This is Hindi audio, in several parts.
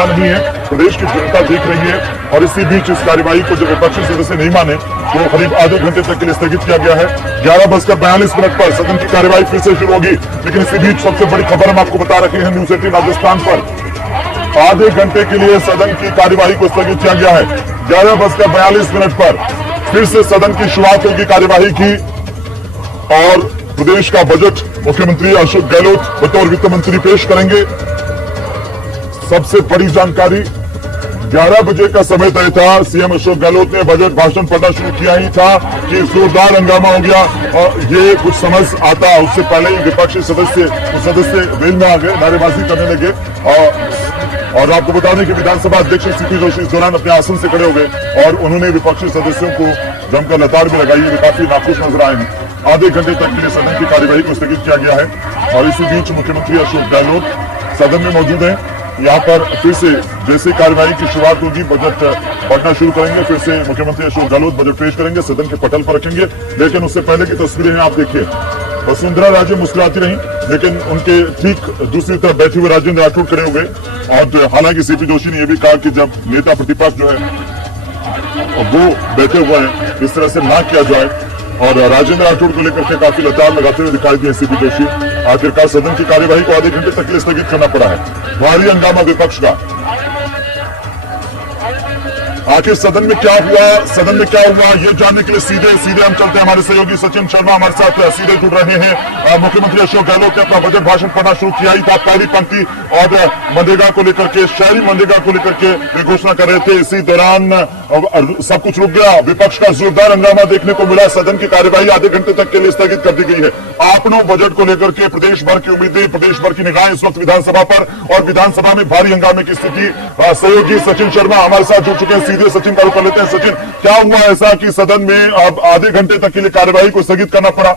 अच्छा नहीं है, प्रदेश की जनता देख रही है। और इसी बीच इस कार्यवाही को जब विपक्षी सदस्य नहीं माने तो करीब आधे घंटे तक के लिए स्थगित किया गया है। 11:42 पर सदन की कार्यवाही फिर से शुरू होगी। लेकिन इसी बीच सबसे बड़ी खबर हम आपको बता रहे हैं न्यूज 18 राजस्थान पर आधे घंटे के लिए सदन की कार्यवाही को स्थगित किया गया है। 11:42 पर फिर से सदन की शुरुआत होगी कार्यवाही की और प्रदेश का बजट मुख्यमंत्री अशोक गहलोत बतौर वित्त मंत्री पेश करेंगे। सबसे बड़ी जानकारी 11 बजे का समय तय था। सीएम अशोक गहलोत ने बजट भाषण पढ़ना शुरू किया ही था कि जोरदार हंगामा हो गया और ये कुछ समझ आता उससे पहले ही विपक्षी सदस्य वेल में आ गए, नारेबाजी करने लगे। और आपको बता दें कि विधानसभा अध्यक्ष सीपी जोशी इस दौरान अपने आसन से खड़े हो गए और उन्होंने विपक्षी सदस्यों को जमकर लताड़ भी लगाई। वे काफी नाखुश नजर आए हैं। आधे घंटे तक के लिए सदन की कार्यवाही को स्थगित किया गया है और इसी बीच मुख्यमंत्री अशोक गहलोत सदन में मौजूद हैं। यहाँ पर फिर से जैसे कार्यवाही की शुरुआत होगी बजट पढ़ना शुरू करेंगे। फिर से मुख्यमंत्री अशोक गहलोत बजट पेश करेंगे, सदन के पटल पर रखेंगे। लेकिन उससे पहले की तस्वीरें हैं, आप देखिए। वसुंधरा राजे मुस्कुराती रही, लेकिन उनके ठीक दूसरी तरफ बैठे हुए राजेंद्र राठौड़ खड़े हो गए। और हालांकि सीपी जोशी ने यह भी कहा कि जब नेता प्रतिपक्ष जो है वो बैठे हुए हैं इस तरह से ना किया जाए। और राजेंद्र राठौड़ को लेकर के काफी लताड़ लगाते हुए दिखाई दिए सीपी जोशी। आखिरकार सदन की कार्यवाही को आधे घंटे तक के लिए स्थगित करना पड़ा है। भारी हंगामा विपक्ष का। आखिर सदन में क्या हुआ ये जानने के लिए सीधे हम चलते हैं। हमारे सहयोगी सचिन शर्मा हमारे साथ सीधे जुड़ रहे हैं। मुख्यमंत्री अशोक गहलोत ने अपना बजट भाषण पढ़ना शुरू किया ही था। पहली पंक्ति और मनरेगा को लेकर के, शहरी मनरेगा को लेकर के वे घोषणा कर रहे थे। इसी दौरान सब कुछ रुक गया। विपक्ष का जोरदार हंगामा देखने को मिला। सदन की कार्यवाही आधे घंटे तक के लिए स्थगित कर दी गई है। आपनों बजट को लेकर के प्रदेश भर की उम्मीदें, प्रदेश भर की निगाहें इस वक्त विधानसभा पर और विधानसभा में भारी हंगामे की स्थिति। सहयोगी सचिन शर्मा हमारे साथ जुड़ चुके हैं। सीधे सचिन का रुख कर लेते हैं। सचिन, क्या हुआ ऐसा कि सदन में अब आधे घंटे तक के लिए कार्यवाही को स्थगित करना पड़ा?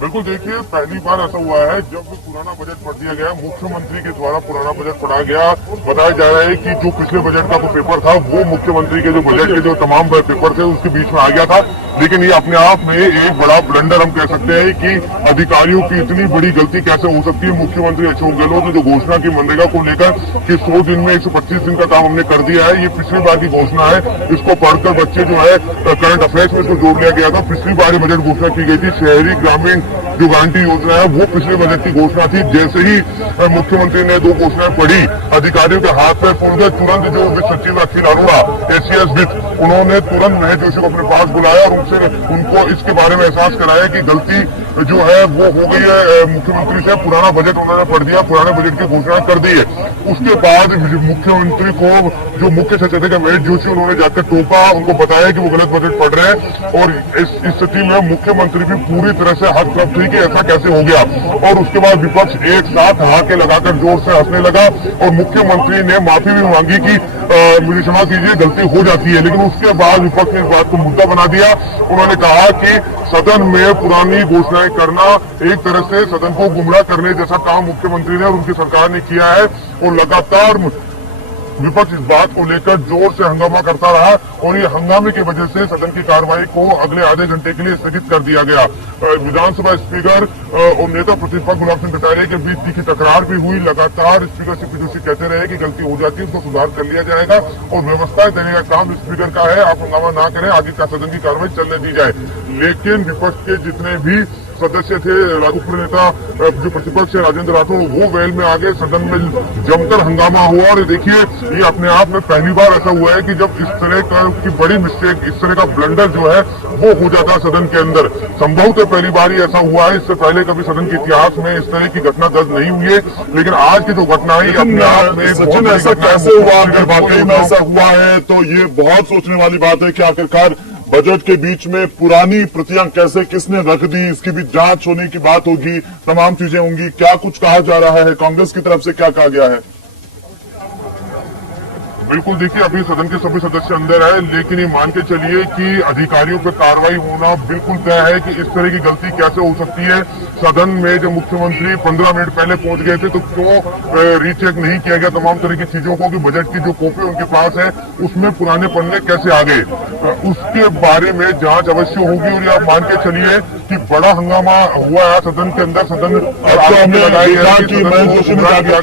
बिल्कुल, देखिए पहली बार ऐसा हुआ है जब पुराना बजट पढ़ दिया गया। मुख्यमंत्री के द्वारा पुराना बजट पढ़ा गया। बताया जा रहा है कि जो पिछले बजट का पेपर था वो मुख्यमंत्री के जो बजट के जो तमाम पेपर थे उसके बीच में आ गया था। लेकिन ये अपने आप में एक बड़ा ब्लंडर हम कह सकते हैं कि अधिकारियों की इतनी बड़ी गलती कैसे हो सकती है। मुख्यमंत्री अशोक गहलोत ने जो घोषणा की मनरेगा को लेकर कि 100 दिन में 125 दिन का काम हमने कर दिया है, ये पिछली बार की घोषणा है। इसको पढ़कर बच्चे जो है करंट अफेयर्स में इसको जोड़ लिया गया था। पिछली बार बजट घोषणा की गई थी शहरी ग्रामीण जो गारंटी योजना है वो पिछले बजट की घोषणा थी। जैसे ही मुख्यमंत्री ने दो घोषणाएं पढ़ी, अधिकारियों के हाथ में फोन गए। तुरंत जो वित्त सचिव अखिल अरोड़ा एसीएस वित्त, उन्होंने तुरंत महेश जोशी को अपने पास बुलाया और उनको इसके बारे में एहसास कराया कि गलती जो है वो हो गई है मुख्यमंत्री से। पुराना बजट उन्होंने पढ़ दिया, पुराने बजट की घोषणा कर दी है। उसके बाद मुख्यमंत्री को जो मुख्य सचेतक है महेश जोशी, उन्होंने जाकर टोका, उनको बताया कि वो गलत बजट पढ़ रहे हैं। और इस स्थिति में मुख्यमंत्री भी पूरी तरह से हतप्रभ थी कि ऐसा कैसे हो गया। और उसके बाद विपक्ष एक साथ हाके लगाकर जोर से हंसने लगा और मुख्यमंत्री ने माफी भी मांगी कि मुझे क्षमा कीजिए, गलती हो जाती है। लेकिन उसके बाद विपक्ष ने इस बात को मुद्दा बना दिया। उन्होंने कहा कि सदन में पुरानी घोषणाएं करना एक तरह से सदन को गुमराह करने जैसा काम मुख्यमंत्री ने और उनकी सरकार ने किया है। और लगातार विपक्ष इस बात को लेकर जोर से हंगामा करता रहा और ये हंगामे की वजह से सदन की कार्रवाई को अगले आधे घंटे के लिए स्थगित कर दिया गया। विधानसभा स्पीकर और नेता प्रतिपक्ष गुलाब सिंह कटारिया के बीच तीखी तकरार भी हुई। लगातार स्पीकर सीपी जोशी कहते रहे कि गलती हो जाती है, उसको सुधार कर लिया जाएगा और व्यवस्था देने का काम स्पीकर का है, आप हंगामा ना करें, आगे का सदन की कार्रवाई चलने दी जाए। लेकिन विपक्ष के जितने भी सदस्य थे, राजपूत नेता जो प्रतिपक्ष है राजेंद्र राठौड़, वो वेल में आ गए। सदन में जमकर हंगामा हुआ और देखिए ये अपने आप में पहली बार ऐसा हुआ है कि जब इस तरह की बड़ी मिस्टेक, इस तरह का ब्लंडर जो है वो हो जाता है सदन के अंदर। संभवतः पहली बार ही ऐसा हुआ है। इससे पहले कभी सदन के इतिहास में इस तरह की घटना दर्ज नहीं हुई है। लेकिन आज की जो घटना है अपने आप में सचिन ऐसा कैसे हुआ? अगर वाकई में ऐसा हुआ है तो ये बहुत सोचने वाली बात है कि आखिरकार बजट के बीच में पुरानी प्रतियां कैसे किसने रख दी, इसकी भी जांच होने की बात होगी, तमाम चीजें होंगी। क्या कुछ कहा जा रहा है, कांग्रेस की तरफ से क्या कहा गया है? बिल्कुल देखिए, अभी सदन के सभी सदस्य अंदर है, लेकिन ये मान के चलिए कि अधिकारियों पर कार्रवाई होना बिल्कुल तय है कि इस तरह की गलती कैसे हो सकती है। सदन में जब मुख्यमंत्री 15 मिनट पहले पहुंच गए थे तो क्यों रीचेक नहीं किया गया तमाम तरह की चीजों को कि बजट की जो कॉपी उनके पास है उसमें पुराने पन्ने कैसे आ गए, उसके बारे में जांच अवश्य होगी। और आप मान के चलिए कि बड़ा हंगामा हुआ है सदन के अंदर। सदन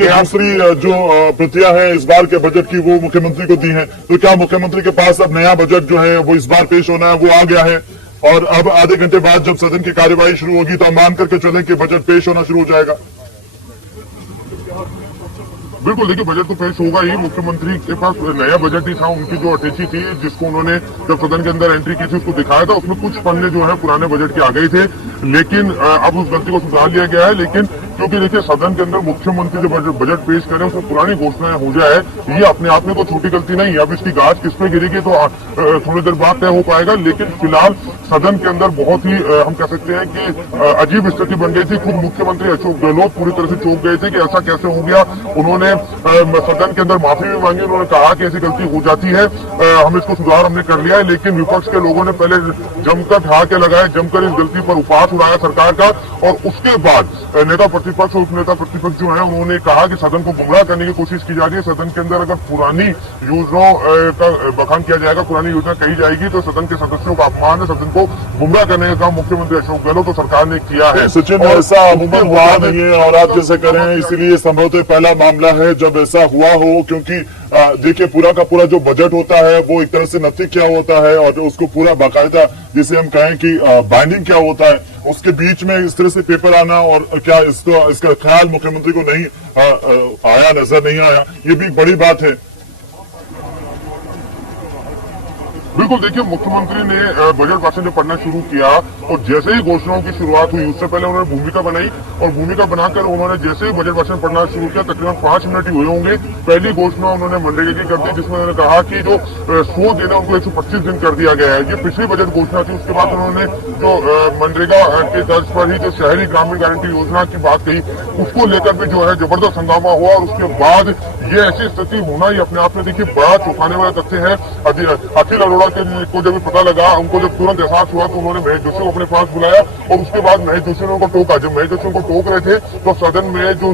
दूसरी जो प्रतियां हैं इस बार के बजट की वो मुख्यमंत्री को दी है, तो क्या मुख्यमंत्री के पास अब नया बजट जो है वो इस बार पेश होना है वो आ गया है? और अब आधे घंटे बाद जब सदन की कार्यवाही शुरू होगी तो हम मान करके चलें कि बजट पेश होना शुरू हो जाएगा। बिल्कुल देखिए, बजट तो पेश होगा ही। मुख्यमंत्री के पास नया बजट ही था, उनकी जो अटैची थी जिसको उन्होंने जब सदन के अंदर एंट्री की थी उसको दिखाया था, उसमें कुछ पन्ने जो है पुराने बजट के आ गए थे, लेकिन अब उस गलती को सुधार लिया गया है। लेकिन क्योंकि देखिए सदन के अंदर मुख्यमंत्री जो बजट पेश करें उसमें पुरानी घोषणाएं हो जाए, ये अपने आप में तो छोटी गलती नहीं है। अब इसकी गाज किस पे गिरेगी तो थोड़ी देर बाद तय हो पाएगा, लेकिन फिलहाल सदन के अंदर बहुत ही हम कह सकते हैं कि अजीब स्थिति बन गई थी। खुद मुख्यमंत्री अशोक गहलोत पूरी तरह से चौंक गए थे कि ऐसा कैसे हो गया। उन्होंने सदन के अंदर माफी भी मांगी, उन्होंने कहा कि ऐसी गलती हो जाती है, हम इसको सुधार हमने कर लिया है। लेकिन विपक्ष के लोगों ने पहले जमकर ठहाके लगाए, जमकर इस गलती पर उपहास उड़ाया सरकार का, और उसके बाद नेता प्रतिपक्ष और उपनेता प्रतिपक्ष जो है उन्होंने कहा कि सदन को गुमराह करने की कोशिश की जा रही है। सदन के अंदर अगर पुरानी योजनाओं का बखान किया जाएगा, पुरानी योजना कही जाएगी तो सदन के सदस्यों का अपमान है। सदन को गुमराह करने का काम मुख्यमंत्री अशोक गहलोत तो सरकार ने किया है। सचिन, ऐसा अमूमन हुआ नहीं है और आप जैसे करें इसीलिए संभवतः पहला मामला है जब ऐसा हुआ हो, क्योंकि देखिए पूरा का पूरा जो बजट होता है वो एक तरह से नक्की क्या होता है और उसको पूरा बाकायदा जिसे हम कहें कि बाइंडिंग क्या होता है, उसके बीच में इस तरह से पेपर आना और क्या इसका ख्याल मुख्यमंत्री को नहीं आया, नजर नहीं आया, ये भी एक बड़ी बात है। बिल्कुल देखिए, मुख्यमंत्री ने बजट भाषण जब पढ़ना शुरू किया और जैसे ही घोषणाओं की शुरुआत हुई उससे पहले उन्होंने भूमिका बनाई और भूमिका बनाकर उन्होंने जैसे ही बजट भाषण पढ़ना शुरू किया तकरीबन 5 मिनट ही हुए होंगे, पहली घोषणा उन्होंने मनरेगा की कर दी, जिसमें उन्होंने कहा कि जो 100 दिन है उनको 125 दिन कर दिया गया है। ये पिछली बजट घोषणा थी। उसके बाद उन्होंने जो मनरेगा के तर्ज पर ही जो शहरी ग्रामीण गारंटी योजना की बात कही, उसको लेकर भी जो है जबरदस्त हंगामा हुआ। और उसके बाद ये ऐसी स्थिति होना ही अपने आप में देखिए बड़ा चौंकाने वाला तथ्य है। अखिल अरोड़ा को जब पता लगा, उनको जब तुरंत एहसास हुआ तो उन्होंने महेश जोशी को अपने पास बुलाया और उसके बाद महेश जोशी ने उनको टोका। जब महेश जोशी को टोक रहे थे तो सदन में जो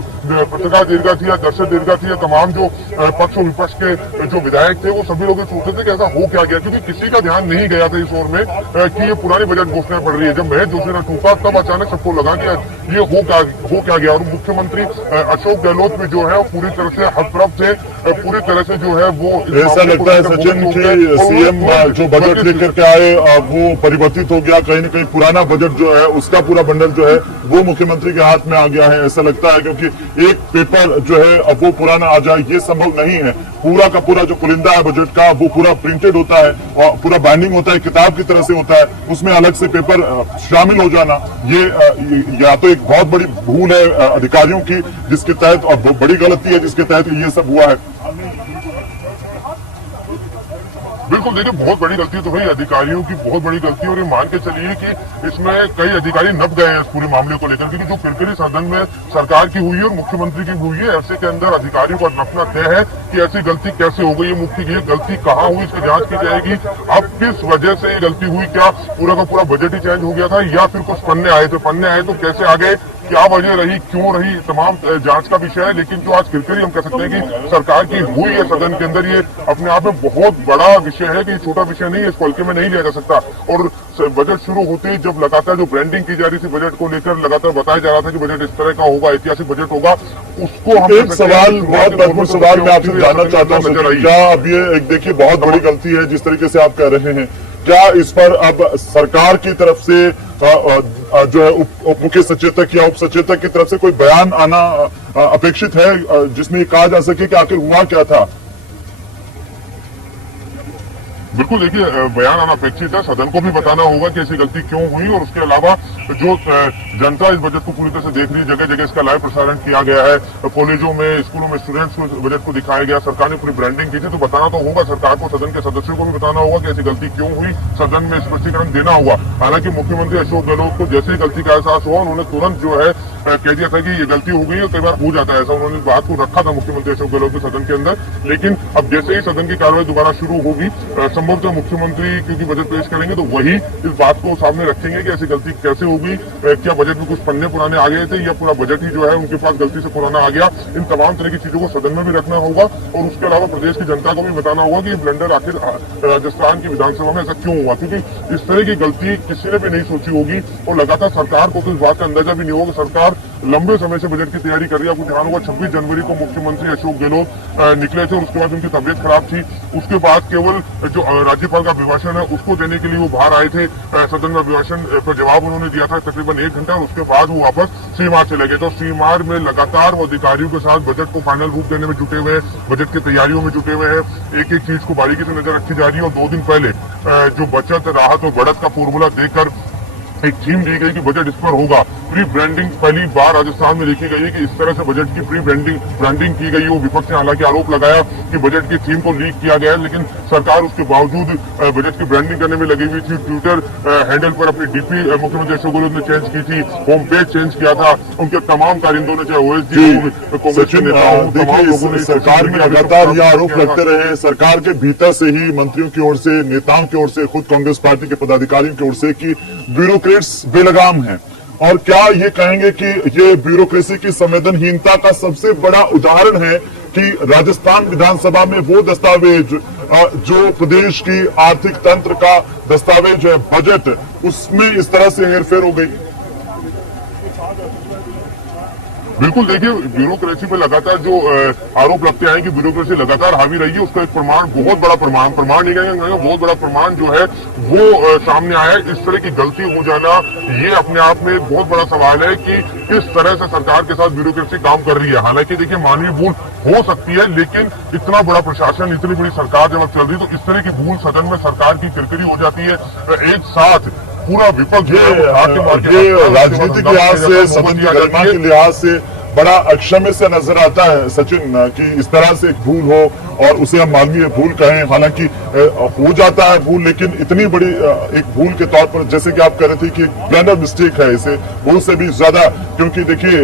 पत्रकार दीर्घा थी या दर्शक दीर्घा थी या तमाम जो पक्ष और विपक्ष के जो विधायक थे वो सभी लोग सोचते थे कि ऐसा हो क्या गया, क्योंकि किसी का ध्यान नहीं गया था इस ओर में कि ये पुरानी बजट घोषणाएं पड़ रही है। जब महेश जोशी ने टोका तब अचानक सबको लगा कि ये हो क्या गया। और मुख्यमंत्री अशोक गहलोत भी जो है पूरी तरह से हतप्रभ थे, पूरी तरह से जो है वो ऐसा लगता है सचिन की सीएम जो बजट लेकर के आए वो परिवर्तित हो गया, कहीं न कहीं पुराना बजट जो है उसका पूरा बंडल जो है वो मुख्यमंत्री के हाथ में आ गया है, ऐसा लगता है। क्योंकि एक पेपर जो है अब वो पुराना आ जाए ये संभव नहीं है। पूरा का पूरा जो पुलिंदा है बजट का वो पूरा प्रिंटेड होता है और पूरा बाइंडिंग होता है, किताब की तरह से होता है, उसमें अलग से पेपर शामिल हो जाना ये या तो एक बहुत बड़ी भूल है अधिकारियों की जिसके तहत, और बड़ी गलती है जिसके तहत ये सब हुआ है। बिल्कुल देखिए, बहुत बड़ी गलती तो है अधिकारियों की, बहुत बड़ी गलती। और ये मान के चलिए कि इसमें कई अधिकारी नप गए हैं इस पूरे मामले को लेकर, क्योंकि जो किरकिरी सदन में सरकार की हुई है और मुख्यमंत्री की हुई है, ऐसे के अंदर अधिकारियों का नपना तय है कि ऐसी गलती कैसे हो गई, ये मुख्य की गलती कहाँ हुई, इसकी जांच की जाएगी। अब किस वजह से ये गलती हुई, क्या पूरा का पूरा बजट ही चेंज हो गया था या फिर कुछ पन्ने आए थे, पन्ने आए तो कैसे आ गए, क्या वजह रही, क्यों रही, तमाम जांच का विषय है। लेकिन जो आज किरकिरी हम कह सकते हैं कि सरकार की हुई है सदन के अंदर, ये अपने आप में बहुत बड़ा विषय है कि छोटा विषय नहीं है, इसको हल्के में नहीं लिया जा सकता। और बजट शुरू होते ही जब लगातार जो ब्रांडिंग की जा रही थी बजट को लेकर, लगातार बताया जा रहा था कि बजट इस तरह का होगा, ऐतिहासिक बजट होगा, उसको हम एक सवाल, बहुत महत्वपूर्ण सवाल मैं आपसे जानना चाहता हूँ, क्या अब ये एक देखिए बहुत बड़ी गलती है जिस तरीके से आप कह रहे हैं, क्या इस पर अब सरकार की तरफ से जो है उप मुख्य सचेतक या उप सचेतक की तरफ से कोई बयान आना अपेक्षित है जिसमें ये कहा जा सके कि आखिर हुआ क्या था? बिल्कुल देखिए, बयान आना अपेक्षित है, सदन को भी बताना होगा कि ऐसी गलती क्यों हुई। और उसके अलावा जो जनता इस बजट को पूरी तरह से देख रही है, जगह जगह इसका लाइव प्रसारण किया गया है, कॉलेजों में स्कूलों में स्टूडेंट्स को बजट को दिखाया गया, सरकार ने पूरी ब्रांडिंग की थी, तो बताना तो होगा सरकार को, सदन के सदस्यों को भी बताना होगा कि ऐसी गलती क्यों हुई, सदन में स्पष्टीकरण देना होगा। हालांकि मुख्यमंत्री अशोक गहलोत को जैसे ही गलती का एहसास हुआ उन्होंने तुरंत जो है कह दिया था कि ये गलती हो गई है, कई बार हो जाता है ऐसा। उन्होंने बात को रखा था मुख्यमंत्री अशोक गहलोत ने सदन के अंदर, लेकिन अब जैसे ही सदन की कार्रवाई दोबारा शुरू होगी, संभवतः मुख्यमंत्री क्योंकि बजट पेश करेंगे तो वही इस बात को सामने रखेंगे कि ऐसी गलती कैसे होगी, क्या बजट में कुछ पन्ने पुराने आ गए थे या पूरा बजट ही जो है उनके पास गलती से पुराना आ गया। इन तमाम तरह की चीजों को सदन में भी रखना होगा और उसके अलावा प्रदेश की जनता को भी बताना होगा कि ये ब्लंडर आखिर राजस्थान की विधानसभा में ऐसा क्यों हुआ, क्योंकि इस तरह की गलती किसी ने भी नहीं सोची होगी और लगातार सरकार को तो इस बात का अंदाजा भी नहीं होगा। सरकार लंबे समय से बजट की तैयारी कर रही है। आपको ध्यान होगा 26 जनवरी को मुख्यमंत्री अशोक गहलोत निकले थे और उसके बाद उनकी तबियत खराब थी। उसके बाद केवल जो राज्यपाल का अभिभाषण है उसको देने के लिए वो बाहर आए थे सदन में, अभिभाषण पर जवाब उन्होंने दिया था तकरीबन 1 घंटा, और उसके बाद वो वापस सीमार चले गए। तो सीमार में लगातार वो अधिकारियों के साथ बजट को फाइनल रूप देने में जुटे हुए हैं, बजट की तैयारियों में जुटे हुए हैं। एक एक चीज को बारीकी से नजर रखी जा रही है और 2 दिन पहले जो बचत, राहत और बढ़त का फॉर्मूला देकर एक थीम दी गई कि बजट इस पर होगा। प्री ब्रांडिंग पहली बार राजस्थान में देखी गई है कि इस तरह से बजट की प्री ब्रांडिंग की गई है। विपक्ष ने हालांकि आरोप लगाया कि बजट की थीम को लीक किया गया है, लेकिन सरकार उसके बावजूद बजट की ब्रांडिंग करने में लगी हुई थी। ट्विटर हैंडल पर अपनी डीपी मुख्यमंत्री अशोक गहलोत ने चेंज की थी, होम पेज चेंज किया था। उनके तमाम कारिंदों ने, चाहे ओएसडी कांग्रेस के नेताओं, तमाम लोगों ने सरकार में लगातार यह आरोप लगते रहे, सरकार के भीतर से ही मंत्रियों की ओर से, नेताओं की ओर से, खुद कांग्रेस पार्टी के पदाधिकारियों की ओर से कि ब्यूरोक्रेट्स बेलगाम हैं। और क्या ये कहेंगे कि ये ब्यूरोक्रेसी की संवेदनहीनता का सबसे बड़ा उदाहरण है कि राजस्थान विधानसभा में वो दस्तावेज जो प्रदेश की आर्थिक तंत्र का दस्तावेज है, बजट, उसमें इस तरह से हेरफेर हो गई। बिल्कुल, देखिए ब्यूरोक्रेसी पे लगातार जो आरोप लगते हैं कि ब्यूरोक्रेसी लगातार हावी रही है, उसका एक प्रमाण, बहुत बड़ा प्रमाण नहीं कहेंगे, बहुत बड़ा प्रमाण जो है वो सामने आया है। इस तरह की गलती हो जाना ये अपने आप में बहुत बड़ा सवाल है कि किस तरह से सरकार के साथ ब्यूरोक्रेसी काम कर रही है। हालांकि देखिए मानवीय भूल हो सकती है, लेकिन इतना बड़ा प्रशासन, इतनी बड़ी सरकार जब चल रही है तो इस तरह की भूल सदन में सरकार की किरकिरी हो जाती है। एक साथ पूरा विपक्ष ये राजनीतिक लिहाज से, सदन की गरिमा के लिहाज से बड़ा अक्षम्य से नजर आता है सचिन कि इस तरह से एक भूल हो और उसे हम मानवीय भूल कहें। हालांकि हो जाता है भूल, लेकिन इतनी बड़ी एक भूल के तौर पर, जैसे कि आप कह रहे थे कि ब्लंडर मिस्टेक है, इसे भूल से भी ज्यादा, क्योंकि देखिए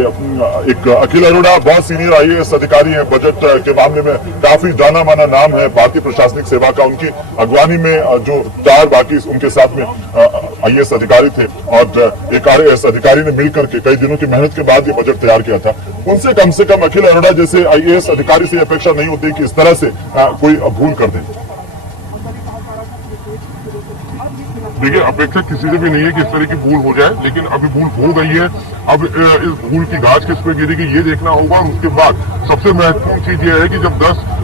एक अखिल अरोड़ा बहुत सीनियर IAS अधिकारी है, बजट के मामले में काफी जाना माना नाम है भारतीय प्रशासनिक सेवा का। उनकी अगवानी में जो 4 बाकी उनके साथ में IAS अधिकारी थे और एक IAS अधिकारी ने मिलकर के कई दिनों की मेहनत के बाद ये बजट तैयार किया था। उनसे कम से कम अखिल अरोड़ा जैसे IAS अधिकारी से अपेक्षा नहीं होती कि इस तरह से कोई भूल कर दे। देखिए अपेक्षा किसी से भी नहीं है कि इस तरह की भूल हो जाए, लेकिन अभी भूल हो गई है। अब इस भूल की गाज किस पे गिरेगी ये देखना होगा। और उसके बाद सबसे महत्वपूर्ण चीज ये है कि जब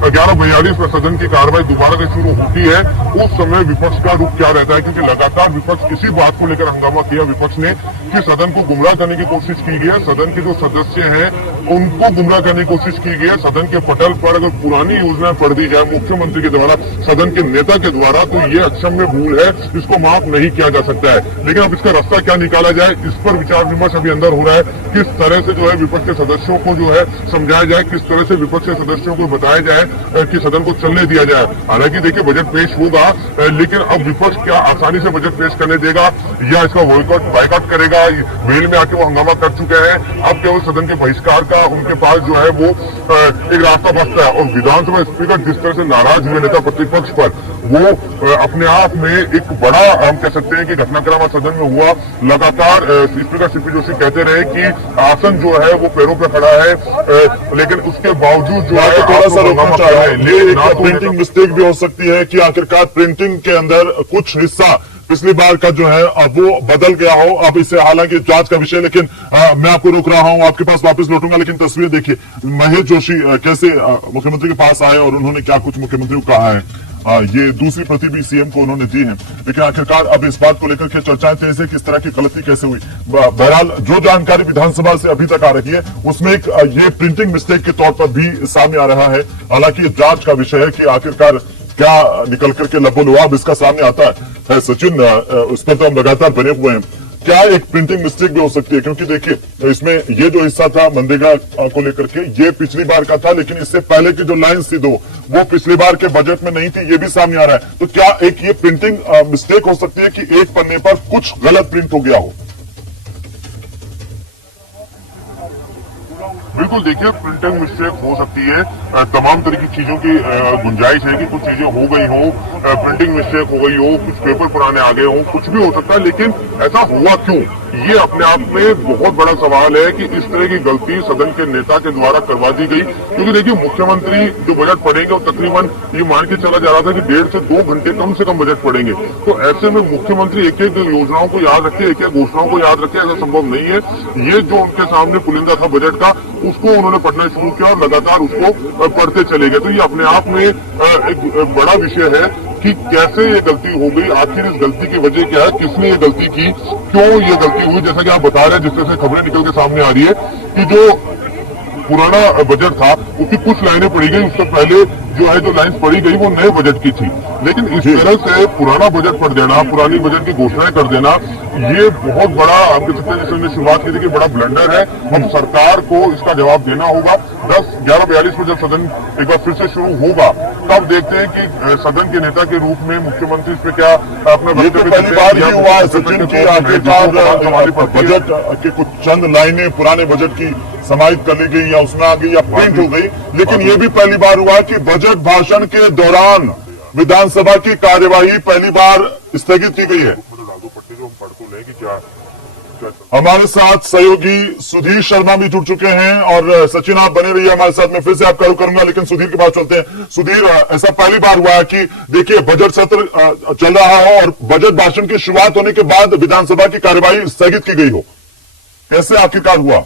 11:42 पर सदन की कार्रवाई दोबारा से शुरू होती है, उस समय विपक्ष का रुख क्या रहता है, क्योंकि लगातार विपक्ष इसी बात को लेकर हंगामा किया विपक्ष ने कि सदन को गुमराह करने की कोशिश की गई है, सदन के जो सदस्य हैं उनको गुमराह करने की कोशिश की गई है। सदन के पटल पर अगर पुरानी योजनाएं पढ़ दी जाए मुख्यमंत्री के द्वारा, सदन के नेता के द्वारा, तो ये अक्षम्य भूल है, इसको माफ नहीं किया जा सकता है। लेकिन अब इसका रास्ता क्या निकाला जाए, इस पर विचार विमर्श अभी अंदर हो रहा है। किस तरह से जो है विपक्ष के सदस्यों को जो है समझाया जाए, किस तरह से विपक्ष के सदस्यों को बताया जाए कि सदन को चलने दिया जाए। हालांकि देखिए बजट पेश होगा, लेकिन अब विपक्ष क्या आसानी से बजट पेश करने देगा या इसका बायकॉट करेगा। मेल में आके वो हंगामा कर चुके हैं, अब केवल सदन के बहिष्कार का उनके पास जो है वो एक रास्ता बचता है। और विधानसभा स्पीकर जिस तरह से नाराज हुए नेता प्रतिपक्ष पर, वो अपने आप में एक बड़ा, हम कह सकते हैं कि घटनाक्रम सदन में हुआ। लगातार स्पीकर सीपी जोशी कहते रहे कि आसन जो है वो पैरों पे खड़ा है, लेकिन उसके बावजूद जो है थोड़ा सा रोकना चाह रहे हैं, प्रिंटिंग मिस्टेक भी हो सकती है कि आखिरकार प्रिंटिंग के अंदर कुछ हिस्सा पिछली बार का जो है अब वो बदल गया हो। अब इसे हालांकि जांच का विषय, लेकिन मैं आपको रोक रहा हूं, आपके पास वापस लौटूंगा। लेकिन तस्वीर देखिए, महेश जोशी कैसे मुख्यमंत्री के पास आए और उन्होंने क्या कुछ मुख्यमंत्री को कहा है। ये दूसरी प्रति भी सीएम को उन्होंने दी है, लेकिन आखिरकार अब इस बात को लेकर के चर्चाएं तेज है कि इस तरह की गलती कैसे हुई। बहरहाल जो जानकारी विधानसभा से अभी तक आ रही है उसमें एक ये प्रिंटिंग मिस्टेक के तौर पर भी सामने आ रहा है। हालांकि जांच का विषय है कि आखिरकार क्या निकल करके लबोलुआब इसका सामने आता है। सचिन, उस पर तो हम लगातार बने हुए हैं, क्या एक प्रिंटिंग मिस्टेक भी हो सकती है? क्योंकि देखिए इसमें ये जो हिस्सा था मनरेगा को लेकर के, ये पिछली बार का था, लेकिन इससे पहले की जो लाइन्स थी वो पिछली बार के बजट में नहीं थी, ये भी सामने आ रहा है। तो क्या एक ये प्रिंटिंग मिस्टेक हो सकती है कि एक पन्ने पर कुछ गलत प्रिंट हो गया हो? बिल्कुल देखिए, प्रिंटिंग मिस्टेक हो सकती है, तमाम तरह की चीजों की गुंजाइश है कि कुछ चीजें हो गई हो, प्रिंटिंग मिस्टेक हो गई हो, कुछ पेपर पुराने आ गए हो, कुछ भी हो सकता है। लेकिन ऐसा हुआ क्यों, ये अपने आप में बहुत बड़ा सवाल है कि इस तरह की गलती सदन के नेता के द्वारा करवा दी गई। क्योंकि देखिए, मुख्यमंत्री जो बजट पढ़ेंगे वो तकरीबन ये मान के चला जा रहा था कि 1.5 से 2 घंटे कम से कम बजट पढ़ेंगे। तो ऐसे में मुख्यमंत्री एक एक योजनाओं को याद रखे, एक एक घोषणाओं को याद रखे, ऐसा संभव नहीं है। ये जो उनके सामने पुलिंदा था बजट का, उसको उन्होंने पढ़ना शुरू किया और लगातार उसको पढ़ते चले गए। तो ये अपने आप में एक बड़ा विषय है कि कैसे ये गलती हो गई, आखिर इस गलती की वजह क्या है, किसने ये गलती की, क्यों ये गलती हुई। जैसा कि आप बता रहे हैं, जिस तरह से खबरें निकल के सामने आ रही है कि जो पुराना बजट था उसकी कुछ लाइनें पढ़ी गई, उससे पहले जो है जो लाइन्स पढ़ी गई वो नए बजट की थी। लेकिन इस तरह से पुराना बजट पढ़ देना, पुरानी बजट की घोषणाएं कर देना, ये बहुत बड़ा, आप कह सकते हैं जैसे हमने शुरुआत की थी कि बड़ा ब्लंडर है। अब सरकार को इसका जवाब देना होगा। 11:42 पर जब सदन एक बार फिर से शुरू होगा, तब देखते हैं कि सदन के नेता के रूप में मुख्यमंत्री इस पे क्या अपना ये तो पहली बार ही हुआ है सचिन की आखिरकार बजट के कुछ चंद लाइनें पुराने बजट की समाहित कर ली गई या उसमें आ गई या प्रिंट हो गई। लेकिन ये भी पहली बार हुआ है कि बजट भाषण के दौरान विधानसभा की कार्यवाही पहली बार स्थगित की गई है। हमारे साथ सहयोगी सुधीर शर्मा भी जुड़ चुके हैं और सचिन आप बने रहिए हमारे साथ। मैं फिर से आपका रुख करूंगा, लेकिन सुधीर के पास चलते हैं। सुधीर, ऐसा पहली बार हुआ है कि देखिए बजट सत्र चल रहा हो और बजट भाषण की शुरुआत होने के बाद विधानसभा की कार्यवाही स्थगित की गई हो, कैसे आखिरकार हुआ?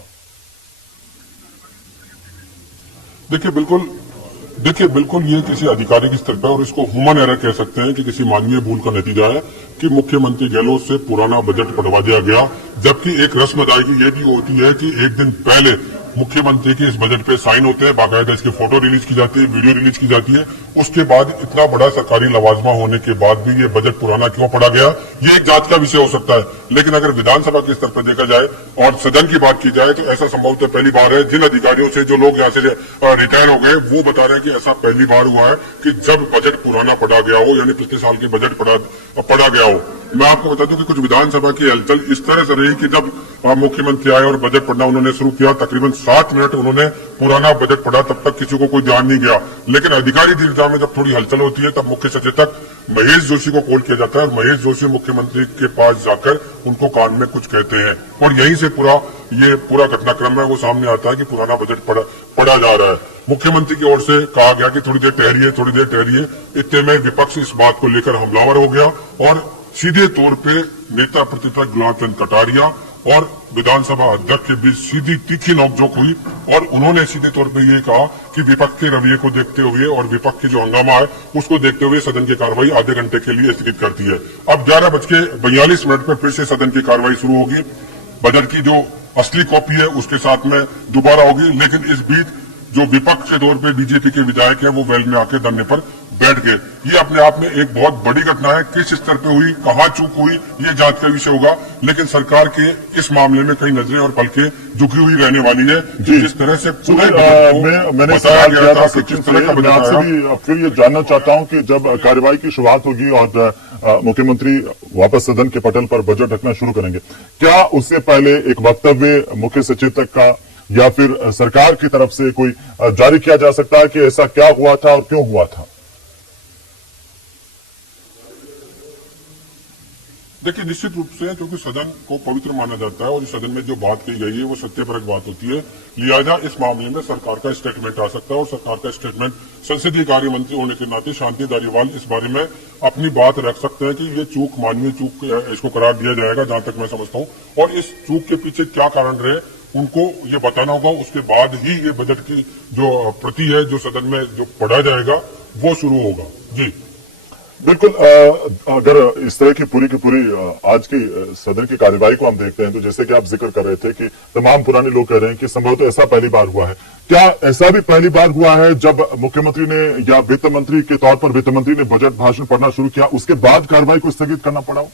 देखिए बिल्कुल ये किसी अधिकारी की स्तर पर, और इसको ह्यूमन एरर कह सकते हैं कि किसी मानवीय भूल का नतीजा है कि मुख्यमंत्री गहलोत से पुराना बजट पढ़वा दिया गया। जबकि एक रस्म अदायगी ये भी होती है कि एक दिन पहले मुख्यमंत्री के इस बजट पे साइन होते हैं, बाकायदा इसकी फोटो रिलीज की जाती है, वीडियो रिलीज की जाती है। उसके बाद इतना बड़ा सरकारी लवाजमा होने के बाद भी ये बजट पुराना क्यों पढ़ा गया, ये एक जांच का विषय हो सकता है। लेकिन अगर विधानसभा के स्तर पर देखा जाए और सदन की बात की जाए तो ऐसा संभवतः पहली बार है। जिन अधिकारियों से जो लोग यहाँ से रिटायर हो गए वो बता रहे हैं कि ऐसा पहली बार हुआ है कि जब बजट पुराना पढ़ा गया हो, यानी पिछले साल के बजट पढ़ा गया हो। मैं आपको बता दूं कि कुछ विधानसभा की हलचल इस तरह से रही कि जब मुख्यमंत्री आए और बजट पढ़ना उन्होंने शुरू किया, तकरीबन 7 मिनट उन्होंने पुराना बजट पढ़ा, तब तक किसी को कोई ध्यान नहीं गया। लेकिन अधिकारी दीर्घा में जब थोड़ी हलचल होती है तब मुख्य सचेतक महेश जोशी को कॉल किया जाता है और महेश जोशी मुख्यमंत्री के पास जाकर उनको कान में कुछ कहते हैं और यहीं से पूरा घटनाक्रम है वो सामने आता है कि पुराना बजट पढ़ा जा रहा है। मुख्यमंत्री की ओर से कहा गया कि थोड़ी देर ठहरिए। इतने में विपक्ष इस बात को लेकर हमलावर हो गया और सीधे तौर पे नेता प्रतिपक्ष गुलाब चंद कटारिया और विधानसभा अध्यक्ष के बीच सीधी तीखी नोकझोंक हुई और उन्होंने सीधे तौर पे ये कहा कि विपक्ष के रवैये को देखते हुए और विपक्ष की जो हंगामा है उसको देखते हुए सदन की कार्रवाई आधे घंटे के लिए स्थगित करती है। अब 11:42 पर फिर से सदन की कार्रवाई शुरू होगी। बजट की जो असली कॉपी है उसके साथ में दोबारा होगी, लेकिन इस बीच जो विपक्ष के तौर पे बीजेपी के विधायक हैं वो वेल में आके धरने पर बैठ गए। ये अपने आप में एक बहुत बड़ी घटना है। किस स्तर पे हुई, कहाँ चूक हुई, ये जांच का विषय होगा। लेकिन सरकार के इस मामले में कई नजरें और पलकें झुकी हुई रहने वाली है। जिस तरह से मैंने सवाल किया था सचिन से, मैं आपसे भी फिर ये जानना चाहता हूं कि जब कार्यवाही की शुरुआत होगी और मुख्यमंत्री वापस सदन के पटल पर बजट रखना शुरू करेंगे, क्या उससे पहले एक वक्तव्य मुख्य सचेतक का या फिर सरकार की तरफ से कोई जारी किया जा सकता है कि ऐसा क्या हुआ था और क्यों हुआ था? देखिए निश्चित रूप से क्योंकि सदन को पवित्र माना जाता है और इस सदन में जो बात कही गई है वो सत्यपरक बात होती है, लिहाजा इस मामले में सरकार का स्टेटमेंट आ सकता है और सरकार का स्टेटमेंट संसदीय कार्य मंत्री होने के नाते शांति धारीवाल इस बारे में अपनी बात रख सकते हैं कि ये चूक मानवीय चूक इसको करार दिया जाएगा जहां तक मैं समझता हूँ। और इस चूक के पीछे क्या कारण रहे उनको ये बताना होगा। उसके बाद ही ये बजट की जो प्रति है जो सदन में जो पढ़ा जाएगा वो शुरू होगा। जी बिल्कुल। अगर इस तरह की पूरी आज की सदन की कार्यवाही को हम देखते हैं तो जैसे कि आप जिक्र कर रहे थे कि तमाम पुराने लोग कह रहे हैं कि संभवतः ऐसा पहली बार हुआ है। क्या ऐसा भी पहली बार हुआ है जब मुख्यमंत्री ने या वित्त मंत्री के तौर पर वित्त मंत्री ने बजट भाषण पढ़ना शुरू किया उसके बाद कार्रवाई को स्थगित करना पड़ा हो?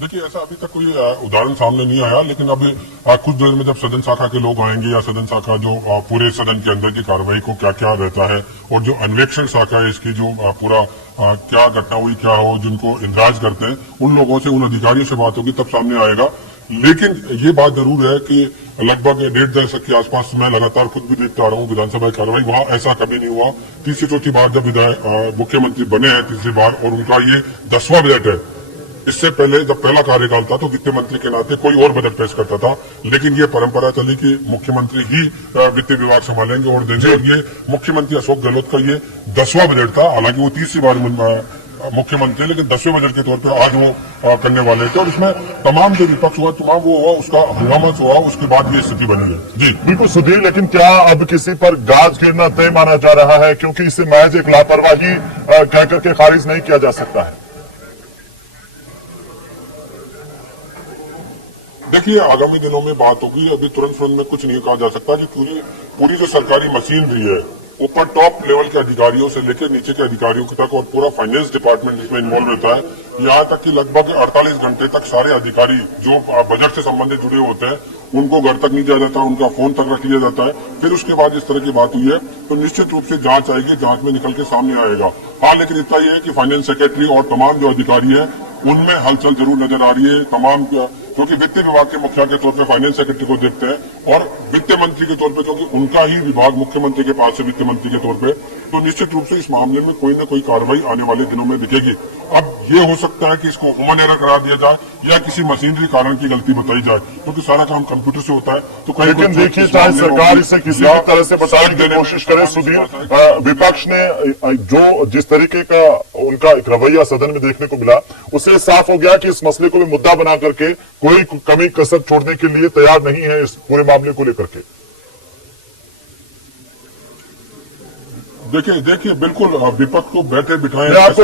देखिए ऐसा अभी तक कोई उदाहरण सामने नहीं आया, लेकिन अभी कुछ देर में जब सदन शाखा के लोग आएंगे या सदन शाखा जो पूरे सदन के अंदर की कार्रवाई को क्या क्या रहता है और जो अन्वेषण शाखा है इसकी जो पूरा क्या घटना हुई क्या हो जिनको इंद्राज करते हैं उन लोगों से उन अधिकारियों से बात होगी तब सामने आएगा लेकिन ये बात जरूर है कि लगभग 1.5 दशक के आसपास मैं लगातार खुद भी देखता आ रहा हूँ विधानसभा की कार्रवाई, वहां ऐसा कभी नहीं हुआ। तीसरी चौथी बार जब मुख्यमंत्री बने हैं तीसरी बार, और उनका ये 10वां बजट है। इससे पहले जब पहला कार्यकाल था तो वित्त मंत्री के नाते कोई और बजट पेश करता था, लेकिन ये परंपरा चली कि मुख्यमंत्री ही वित्त विभाग संभालेंगे और देंगे। और ये मुख्यमंत्री अशोक गहलोत का ये 10वां बजट था, हालांकि वो तीसरी बार मुख्यमंत्री, लेकिन 10वें बजट के तौर पे आज वो करने वाले थे। और इसमें तमाम जो विपक्ष हुआ, तमाम वो हुआ, उसका हंगामा हुआ, उसके बाद ये स्थिति बनी है। जी बिल्कुल सुधीर, लेकिन क्या अब किसी पर गाज गिरना तय माना जा रहा है, क्योंकि इसे महज एक लापरवाही कहकर के खारिज नहीं किया जा सकता है? देखिए, आगामी दिनों में बात होगी, अभी तुरंत में कुछ नहीं कहा जा सकता कि पूरी जो सरकारी मशीनरी है, ऊपर टॉप लेवल के अधिकारियों से लेकर नीचे के अधिकारियों तक, और पूरा फाइनेंस डिपार्टमेंट इसमें इन्वॉल्व रहता है। यहाँ तक कि लगभग 48 घंटे तक सारे अधिकारी जो बजट से संबंधित जुड़े होते हैं उनको घर तक नहीं जाया जाता, उनका फोन तक रख लिया जाता है। फिर उसके बाद इस तरह की बात हुई है तो निश्चित रूप से जांच आएगी, जांच में निकल के सामने आएगा। हाँ, लेकिन इतना यह है कि फाइनेंस सेक्रेटरी और तमाम जो अधिकारी है उनमें हलचल जरूर नजर आ रही है। तमाम क्योंकि वित्त विभाग के मुखिया के तौर पे फाइनेंस सेक्रेटरी को देखते हैं और वित्त मंत्री के तौर पे, क्योंकि उनका ही विभाग मुख्यमंत्री के पास है वित्त मंत्री के तौर पे, तो निश्चित रूप से इस मामले में कोई न कोई कार्रवाई आने वाले दिनों में दिखेगी। अब ये हो सकता है कि इसको ह्यूमन एरर करा दिया जाए या किसी मशीनरी कारण की गलती बताई जाए, क्योंकि सारा काम कंप्यूटर से होता है। तो कहीं लेकिन देखिए, चाहे सरकार इसे किसी भी तरह से बताने की कोशिश करे, सुधीर, विपक्ष ने जो जिस तरीके का उनका एक रवैया सदन में देखने को मिला, उससे साफ हो गया कि इस मसले को भी मुद्दा बना करके कोई कमी कसर छोड़ने के लिए तैयार नहीं है इस पूरे मामले को लेकर के। देखिए बिल्कुल विपक्ष को बैठे बिठाए। मैं आपको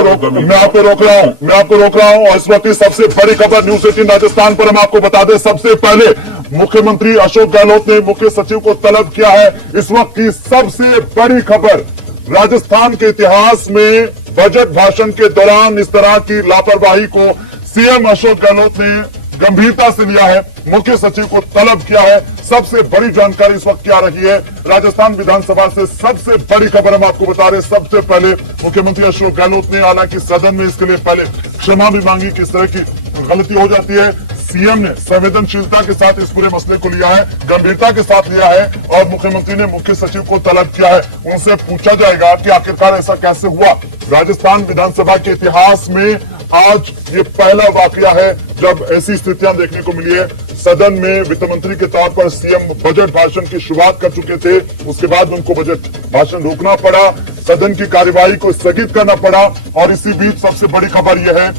रोक रहा हूं और इस वक्त की सबसे बड़ी खबर न्यूज 18 राजस्थान पर हम आपको बता दें। सबसे पहले मुख्यमंत्री अशोक गहलोत ने मुख्य सचिव को तलब किया है। इस वक्त की सबसे बड़ी खबर, राजस्थान के इतिहास में बजट भाषण के दौरान इस तरह की लापरवाही को सीएम अशोक गहलोत ने गंभीरता से लिया है, मुख्य सचिव को तलब किया है। सबसे बड़ी जानकारी इस वक्त क्या रही है राजस्थान विधानसभा से, सबसे बड़ी खबर हम आपको बता रहे हैं। सबसे पहले मुख्यमंत्री अशोक गहलोत ने, हालांकि सदन में इसके लिए पहले क्षमा भी मांगी, किस तरह की गलती हो जाती है। सीएम ने संवेदनशीलता के साथ इस पूरे मसले को लिया है, गंभीरता के साथ लिया है और मुख्यमंत्री ने मुख्य सचिव को तलब किया है। उनसे पूछा जाएगा कि आखिरकार ऐसा कैसे हुआ। राजस्थान विधानसभा के इतिहास में आज ये पहला वाकया है जब ऐसी स्थितियां देखने को मिली है। सदन में वित्त मंत्री के तौर पर सीएम बजट भाषण की शुरुआत कर चुके थे, उसके बाद उनको बजट भाषण रोकना पड़ा, सदन की कार्यवाही को स्थगित करना पड़ा। और इसी बीच सबसे बड़ी खबर यह है,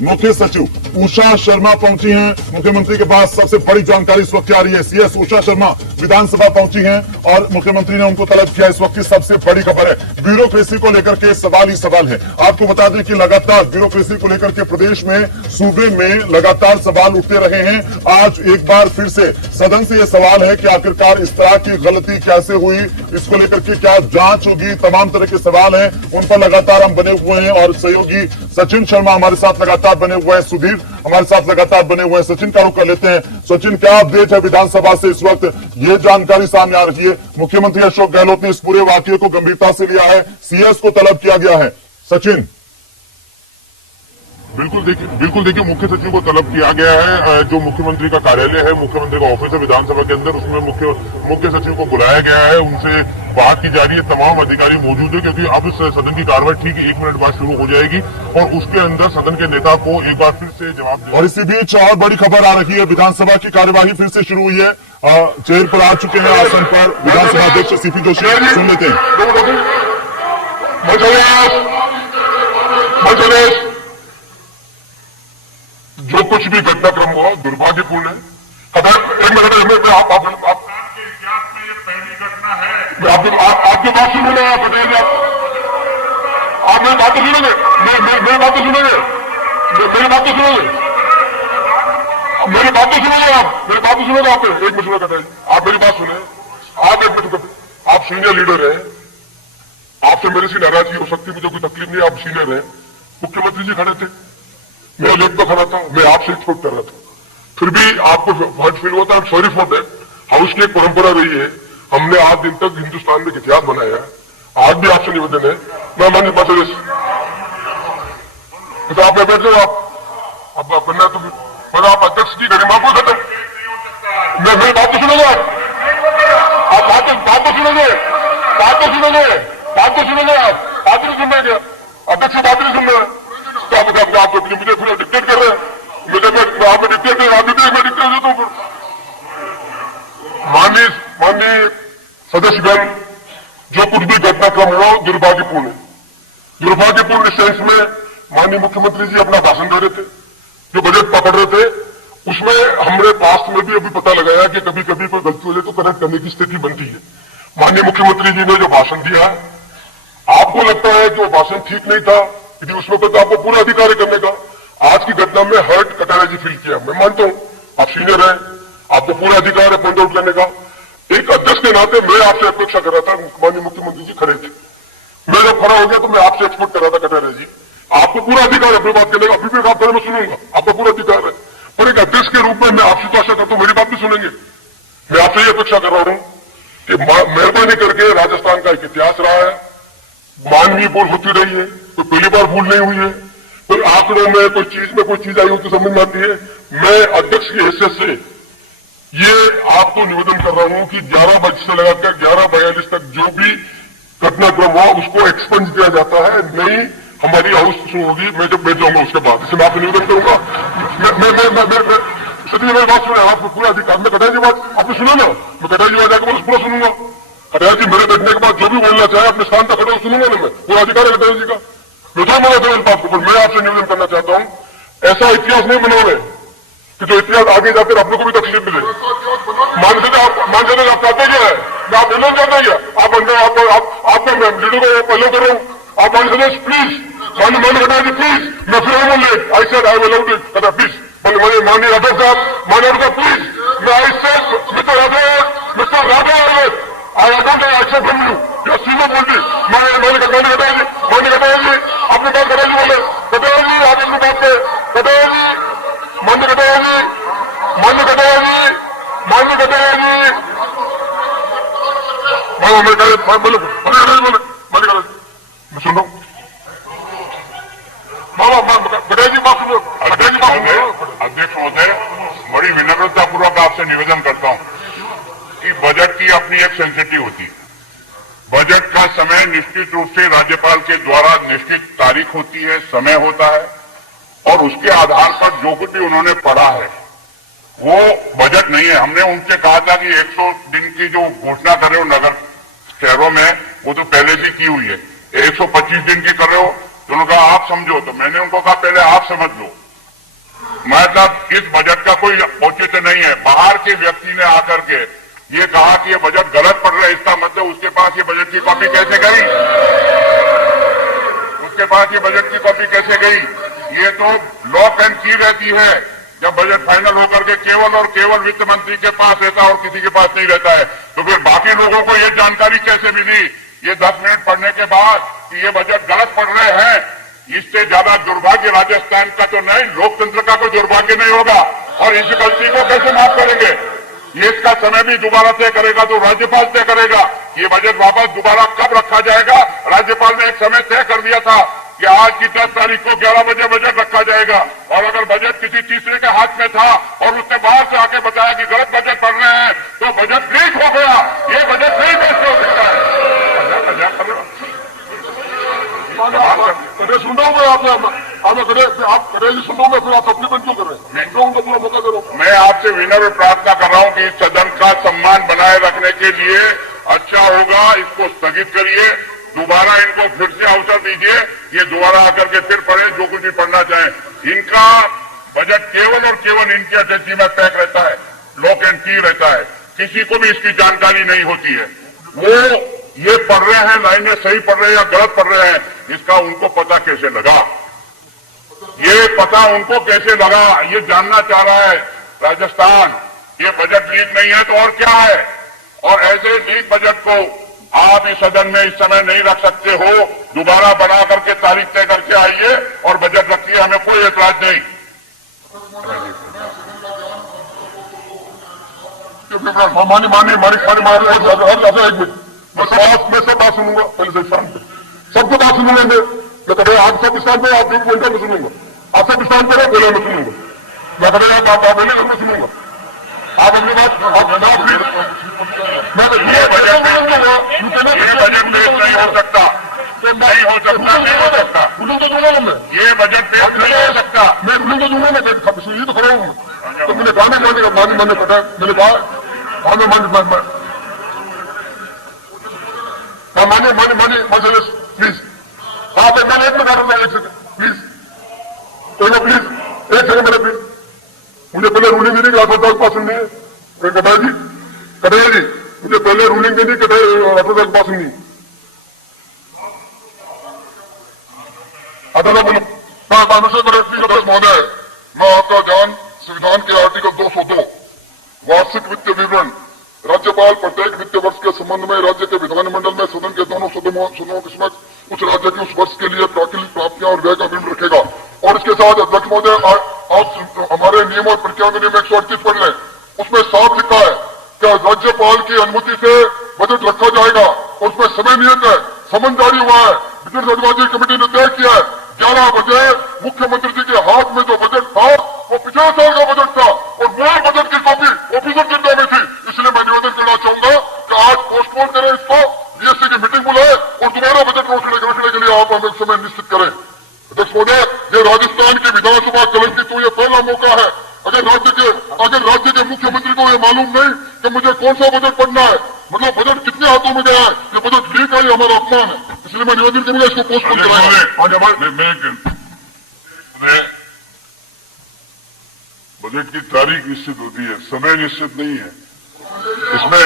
मुख्य सचिव उषा शर्मा पहुंची हैं मुख्यमंत्री के पास। सबसे बड़ी जानकारी इस वक्त क्या आ रही है, सीएस उषा शर्मा विधानसभा पहुंची हैं और मुख्यमंत्री ने उनको तलब किया। इस वक्त की सबसे बड़ी खबर है, ब्यूरोक्रेसी को लेकर के सवाल ही सवाल है। आपको बता दें कि लगातार ब्यूरोक्रेसी को लेकर के प्रदेश में, सूबे में लगातार सवाल उठते रहे हैं। आज एक बार फिर से सदन से यह सवाल है कि आखिरकार इस तरह की गलती कैसे हुई, इसको लेकर के क्या जांच होगी, तमाम तरह के सवाल हैं, उन पर लगातार हम बने हुए हैं। और सहयोगी सचिन शर्मा हमारे साथ लगातार बने हुए हैं, सुधीर हमारे साथ लगातार बने हुए हैं। सचिन का रुख कर लेते हैं। सचिन, क्या अपडेट है विधानसभा से इस वक्त? ये जानकारी सामने आ रही है, मुख्यमंत्री अशोक गहलोत ने इस पूरे वाकये को गंभीरता से लिया है, सीएस को तलब किया गया है। सचिन, बिल्कुल देखिए मुख्य सचिव को तलब किया गया है। जो मुख्यमंत्री का कार्यालय है, मुख्यमंत्री का ऑफिस है विधानसभा के अंदर, उसमें मुख्य सचिव को बुलाया गया है। उनसे बात की जा रही है, तमाम अधिकारी मौजूद है, क्योंकि अब सदन की कार्रवाई ठीक 1 मिनट बाद शुरू हो जाएगी और उसके अंदर सदन के नेता को एक बार फिर से जवाब देना। और इसी बीच और बड़ी खबर आ रही है, विधानसभा की कार्यवाही फिर से शुरू हुई है। चेयर पर आ चुके हैं आसन पर विधानसभा अध्यक्ष सीपी जोशी, सुन लेते हैं। जो कुछ भी घटनाक्रम हुआ दुर्भाग्यपूर्ण है। एक मिनट आप आपकी बात सुनेंगे पटेल, आप मेरी बात तो सुनेंगे, मेरी बात तो सुनेंगे, मेरी बात तो सुनेंगे, मेरी बात तो सुनेंगे, आप मेरी बात तो सुनेंगे। आप एक मिनट पटेल, आप मेरी बात सुने, आप एक मिनट, आप सीनियर लीडर हैं, आपसे मेरे से नाराजगी हो सकती है, मुझे कोई तकलीफ नहीं, आप सीनियर हैं। मुख्यमंत्री जी खड़े थे, मैं लेट तो खड़ा था, मैं आपसे एक्सपेक्ट कर रहा था, फिर भी आपको हर्ट फील हुआ था। Sorry for that. हाउस की एक परंपरा रही है, हमने आज दिन तक हिंदुस्तान में इतिहास बनाया है, आज भी आपसे निवेदन है, मैं माननीय तो आप बैठ जाओ, आप बनना तो पर आप अध्यक्ष की गरिमा को खत्म। मैं मेरी बात तो सुनोगे आप बात तो सुनोगे आप बात नहीं सुन रहे क्या? अध्यक्ष की बात नहीं सुन रहे हैं तो आप मुझे पूरा डिक्टेट कर रहे हैं। आप डिक्टेट कर आप मैं डिक्टेट देता हूँ। माननीय सदस्यगण, जो कुछ भी घटनाक्रम हुआ दुर्भाग्यपूर्ण है। दुर्भाग्यपूर्ण इस सेंस में माननीय मुख्यमंत्री जी अपना भाषण दे रहे थे, जो बजट पकड़ रहे थे, उसमें हमने पास्ट में भी अभी पता लगाया कि कभी कभी कोई गलती हो जाए तो करेक्ट करने की स्थिति बनती है। माननीय मुख्यमंत्री जी ने जो भाषण दिया है, आपको लगता है कि वो भाषण ठीक नहीं था, यदि उसमें तो आपको पूरा अधिकार है करने का। आज की घटना में हर्ट कटारिया जी फील किया, मैं मानता हूं आप सीनियर हैं, आपको पूरा अधिकार है पॉइंट आउट करने का। एक अध्यक्ष के नाते मैं आपसे अपेक्षा कर रहा था, माननीय मुख्यमंत्री जी खड़े थे, मैं जब खड़ा हो गया तो मैं आपसे एक्सपेक्ट कर रहा था कटारिया जी, आपको पूरा अधिकार है अपनी बात करने का, अभी भी आप मैं सुनूंगा, आपको पूरा अधिकार है। पर एक अध्यक्ष के रूप में मैं आपसे तो आशा करता हूं मेरी बात भी सुनेंगे। मैं आपसे ये अपेक्षा कर रहा हूं कि मेहरबानी करके राजस्थान का एक इतिहास रहा है, मानवीय भूल होती रही है, कोई पहली बार भूल नहीं हुई है, कोई आंकड़ों में कोई चीज आई हो तो समझ में आती है। मैं अध्यक्ष की हैसियत से ये आपको निवेदन कर रहा हूं कि 11 बजे से लगाकर 11:42 तक जो भी घटनाक्रम हुआ उसको एक्सपंज किया जाता है, नहीं हमारी हाउस शुरू होगी, मैं जब बैठ जाऊंगा उसके बाद। इसलिए मैं आपसे निवेदन करूंगा, सभी मेरी बात सुने, आपको पूरा अधिकार। मैं कटारिया जी बात आपने सुना ना, मैं कटारिया जी बात जाकर पूरा सुनूंगा। कटारिया जी मेरे बैठने के बाद जो भी बोलना चाहे अपने स्थान पर खड़े सुनूंगा ना, मैं पूरा अधिकार है कटारिया जी का। मैं जो बोला था इस बात को, मैं आपसे निवेदन करना चाहता हूं, ऐसा इतिहास नहीं बनाओगे कि जो इतिहास आगे जाकर अपने को भी तकलीफ मिले। मान लीजिए आप चाहते क्या है, मैं आप मिलन चाहते हैं क्या, आपका लीडर को पहले कर रहा हूं, आप मान लीजिए प्लीज माननीय कटारिया जी प्लीज, मैं फिर बोल रहे I said I will out it कटा प्लीज माननीय राठौर साहब प्लीज, मैं I said mister Rathore I don't accept from you your senior politics. माननीय कटारिया जी अपनी बात कटारिया जी बोले, कटारिया जी आप अपनी बात पे कटारिया जी माननीय कटारिया जी मैं सुन रहा हूँ अध्यक्ष महोदय, बड़ी विनम्रतापूर्वक आपसे निवेदन करता हूं कि बजट की अपनी एक सेंसिटिव होती है। बजट का समय निश्चित रूप से राज्यपाल के द्वारा निश्चित तारीख होती है, समय होता है, और उसके आधार पर जो कुछ भी उन्होंने पढ़ा है वो बजट नहीं है। हमने उनसे कहा था कि 100 दिन की जो घोषणा कर रहे हो नगर शहरों में, वो तो पहले से की हुई है, 125 दिन की कर रहे हो, तो उन्होंने कहा आप समझो, तो मैंने उनको कहा पहले आप समझ लो। मतलब इस बजट का कोई औचित्य नहीं है। बाहर के व्यक्ति ने आकर के ये कहा कि ये बजट गलत पड़ रहा है, इसका मतलब उसके पास ये बजट की कॉपी कैसे गई, उसके पास ये बजट की कॉपी कैसे गई। ये तो लॉक एंड की रहती है, जब बजट फाइनल होकर के केवल और केवल वित्त मंत्री के पास रहता है और किसी के पास नहीं रहता है, तो फिर बाकी लोगों को ये जानकारी कैसे मिली ये 10 मिनट पढ़ने के बाद कि ये बजट गलत पढ़ रहे हैं। इससे ज्यादा दुर्भाग्य राजस्थान का तो नहीं, लोकतंत्र का कोई दुर्भाग्य नहीं होगा। और इस गलती को कैसे माफ करेंगे, ये इसका समय भी दोबारा तय करेगा तो राज्यपाल तय करेगा। ये बजट वापस दोबारा कब रखा जाएगा, राज्यपाल ने एक समय तय कर दिया था कि आज की 10 तारीख को 11 बजे बजट रखा जाएगा, और अगर बजट किसी तीसरे के हाथ में था और उसने बाहर से आके बताया कि गलत बजट पढ़ रहे हैं तो बजट लीक हो गया। ये बजट नहीं कैसे हो सकता है। सुन रहा हूँ मैं आप करेंगे सुन रहा हूँ मैं, फिर आप सप्लीमेंट क्यों कर रहे हैं, उनको पूरा मौका दे रहा हूँ। मैं आपसे विनम्र प्रार्थना कर रहा हूं कि सदन का सम्मान बनाए रखने के लिए अच्छा होगा इसको स्थगित करिए, दोबारा इनको फिर से अवसर दीजिए, ये दोबारा आकर के फिर पढ़े जो कुछ भी पढ़ना चाहें। इनका बजट केवल और केवल इनकी अटेंसी में पैक रहता है, लॉक एंड की रहता है, किसी को भी इसकी जानकारी नहीं होती है। वो ये पढ़ रहे हैं, लाइनें सही पढ़ रहे हैं या गलत पढ़ रहे हैं, इसका उनको पता कैसे लगा, ये पता उनको कैसे लगा, ये जानना चाह रहा है राजस्थान। ये बजट लीक नहीं है तो और क्या है। और ऐसे लीक बजट को आप इस सदन में इस समय नहीं रख सकते हो, दोबारा बना करके तारीख तय करके आइए और बजट रखिए, हमें कोई एतराज नहीं। मैं सब बात सुनूंगा, पहले से स्थान पे सबको बात सुनूंगा। मैं कभी आप सब स्थान पे आप 2 घंटे में सुनूंगा, आप सब स्थान पे पहले मैं सुनूंगा। मैं करेगा आप मेरे घर में सुनूंगा। आप अपनी बात प्लीज मैं ये बजट पेश नहीं हो सकता, नहीं हो सकता, नहीं हो सकता। रूलिंग तो दूंगा मैं, ये बजट पेश नहीं हो सकता। मैं रूलिंग तो दूंगा मैं, ये तो खड़ा हूँ। तो मैंने कहा नहीं मानेगा, मानने पड़ा, मैंने कहा हाँ मैं मानिए प्लीज। आप एक मिनट में बैठो, एक सेकंड प्लीज, प्लीज एक सेकंड मेरे प्लीज। मुझे पहले रूलिंग देने की राठौर पसंद नहीं है कटारिया जी, मुझे पहले रूलिंग देनी राठौर पसंद नहीं। अदालत महोदय, मैं आपका ध्यान संविधान के आर्टिकल 202 वार्षिक वित्तीय विवरण राज्यपाल प्रत्येक वित्तीय वर्ष के संबंध में राज्य के विधानमंडल में सदन के दोनों सदनों के समक्ष उस राज्य की उस वर्ष के लिए प्राकृतिक प्राप्तियां और व्यय का विवरण रखेगा। और इसके साथ अध्यक्ष महोदय, आप हमारे नियम और प्रक्रिया नियम 138 पढ़ लें, उसमें साफ लिखा है कि राज्यपाल की अनुमति से बजट रखा जाएगा और उसमें समय नियत है, समन जारी हुआ है, वित्त एडवाइजरी कमेटी ने तय किया है 11 बजे मुख्यमंत्री जी के हाथ में जो बजट था वो पिछले साल का बजट था और मूल बजट की कॉपी ऑफिसर चिंता में थी। इसलिए मैं निवेदन करना चाहूंगा कि आज पोस्टपोन करें इसको, बीएससी की मीटिंग बुलाए और दोबारा बजट रखने के लिए आप हमें समय निश्चित करें। अध्यक्ष महोदय, ये राजस्थान की विधानसभा कलंकित हुई पहला मौका है। अगर राज्य के मुख्यमंत्री को ये मालूम नहीं कि मुझे कौन सा बजट पढ़ना है, मतलब बजट कितने हाथों में गया है, ये बजट लीक है, हमारा अपमान है। इसलिए मैं निवेदन करूंगा इसको पोस्टपोन कराएं। बजट की तारीख निश्चित होती है, समय निश्चित नहीं है। इसमें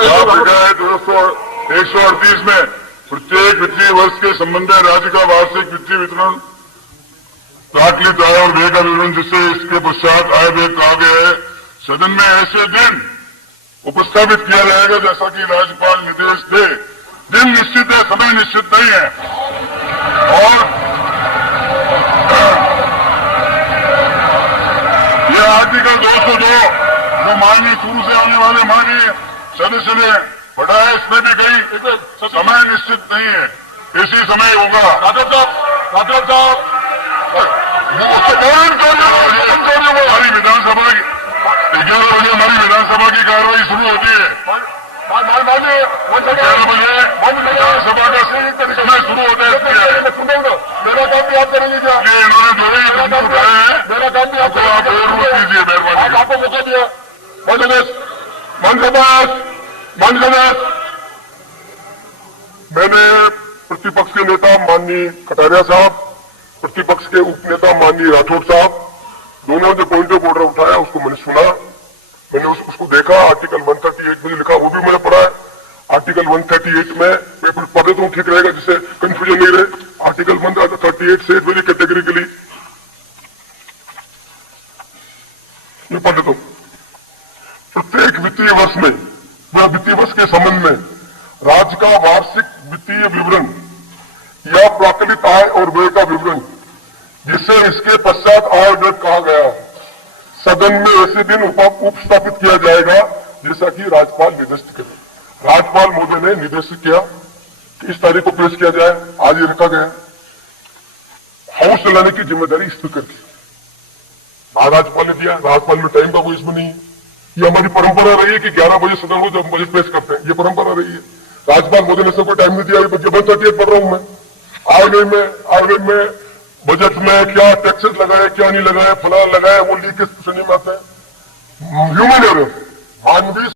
साफ लिखा है 138 में प्रत्येक वित्तीय वर्ष के संबंध में राज्य का वार्षिक वित्तीय वितरण प्राकृतिक आय और व्यय का विवरण, जिससे इसके पश्चात आय व्यय कहा गया है, सदन में ऐसे दिन उपस्थापित किया जाएगा जैसा कि राज्यपाल निर्देश दे। दिन निश्चित है, समय निश्चित नहीं है। और ये आर्टिकल 202 जो माननीय शुरू से आने वाले माननीय सदस्य ने पढ़ा है, इसमें भी कहीं समय निश्चित नहीं है, इसी समय होगा। राठौर साहब हमारी विधानसभा की 11 बजे हमारी विधानसभा की कार्रवाई शुरू होती है। 11 बजे विधानसभा का समय शुरू होता है। मेरा काम भी आप करेंगे क्या? इन्होंने जो है उठाए हैं, मेरा काम भी आप कीजिए मेहरबानी। आपको मौका दिया। मैंने प्रतिपक्ष के नेता माननीय कटारिया साहब, प्रतिपक्ष के उपनेता माननीय राठौर साहब, दोनों जो पॉइंट ऑफ ऑर्डर उठाया उसको मैंने सुना, मैंने उसको देखा। आर्टिकल 138 में लिखा वो भी मैंने पढ़ा है। आर्टिकल 138 में पेपर पढ़े तो ठीक रहेगा, जिससे कंफ्यूजन नहीं रहे। आर्टिकल 138 से वेरी कैटेगरिकली ये पढ़ लेता हूं। प्रत्येक वित्तीय वर्ष में वित्तीय वर्ष के संबंध में राज्य का वार्षिक वित्तीय विवरण या प्राकृतिक आय और व्यय का विवरण, जिससे इसके पश्चात आय व्यय कहा गया, सदन में ऐसे दिन उपस्थापित किया जाएगा जैसा कि राज्यपाल निर्देशित करे। राज्यपाल महोदय ने निर्देशित किया कि इस तारीख को पेश किया जाए, आज ये रखा गया। हाउस चलाने की जिम्मेदारी स्पीकर की, राज्यपाल ने दिया। राज्यपाल में टाइम का कोई इसमें नहीं है। ये हमारी परंपरा रही है कि 11 बजे सदन को जब बजट पेश करते हैं, ये परंपरा रही है। राज्यपाल मोदी ने सबको टाइम नहीं दिया। 138 पढ़ रहा हूं मैं। आय में बजट में क्या टैक्सेस लगाए, क्या नहीं लगाए, फलाना लगाए, वो लीक के सुनने में आते हैं। ह्यूमन एरर, मानवीय